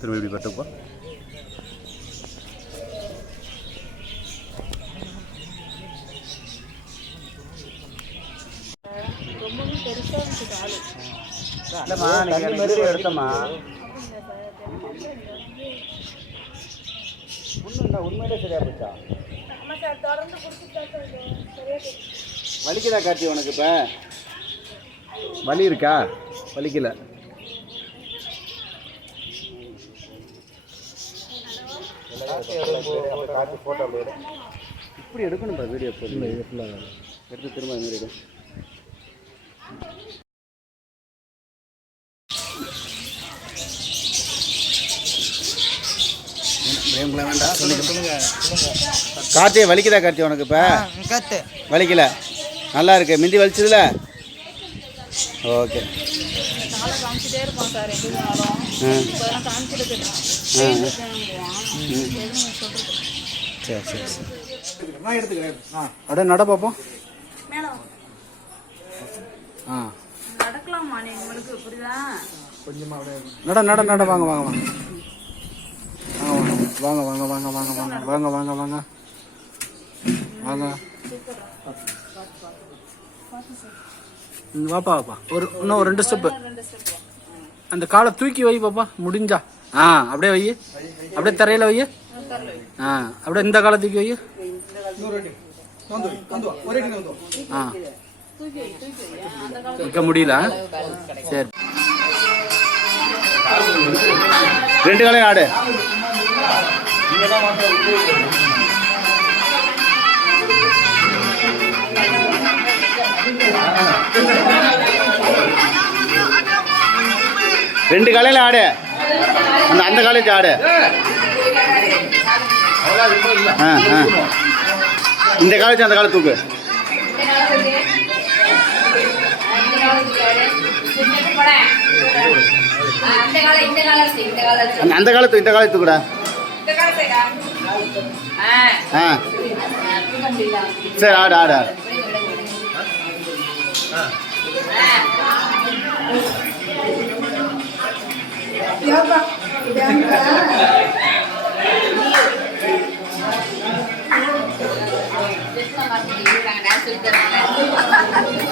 திரும்ப இப்படி பட்டுப்பா. இல்லைம்மா நீங்கள் எடுத்தம்மா ஒன்றும் உண்மையிலே சரியா போச்சா? வலிக்குதா கார்த்தி உனக்கு? இப்போ வலி இருக்கா? வலிக்கல. இப்படி எடுக்கணும்ப்பா வீடியோ எடுத்து திரும்ப அது மாதிரி எடு. கார்த்தி வலிக்குதா கார்த்தி உனக்கு? இப்போ வலிக்கல, நல்லா இருக்கு. மிந்தி வலிச்சதுல? ஓகே. சரி சரி சரி எடுத்துக்கிறேன். அப்படியே நட பார்ப்போம். நட நட நட. வாங்க வாங்க வாங்க வாங்க வாங்க வாங்க வாங்க வாங்க வாங்க வாங்க வாங்க வாங்க. வாப்பா வாப்பா. இன்னும் ஒரு 2 ஸ்டெப்பு. அந்த காலை தூக்கி வை பாப்பா முடிஞ்சா. அப்படியே வை. அப்படியே தரையில வை. அப்படியே இந்த காலை தூக்கி வை. வைக்க முடியல. சரி, 2 காலையும் ஆடு. ரெண்டு காலையில் ஆடு. அந்த காலேஜ் ஆடு. இந்த காலேஜ் அந்த காலை தூக்கு. அந்த காலத்து இந்த காலத்து கூட. சரி ஆடு ஆடு ஆடு.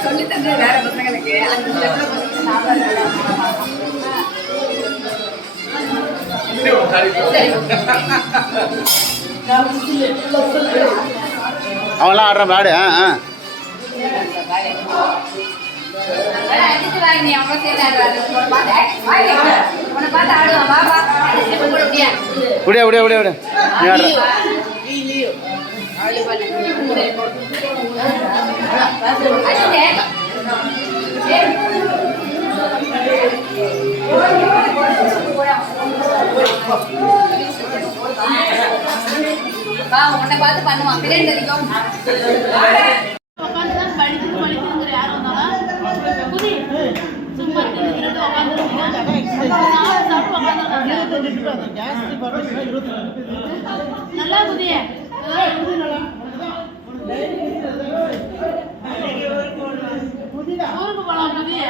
சொல்லி தந்து வேற பசங்களுக்கு அவன்லாம் ஆடுறான் பாடு. விட விட விட விட. நீ ஆடுற உன்னை பார்த்து பண்ணுவான். பிள்ளைங்க தெரியும். நல்லா புதிய ஊருக்கு போலாம் புதிய.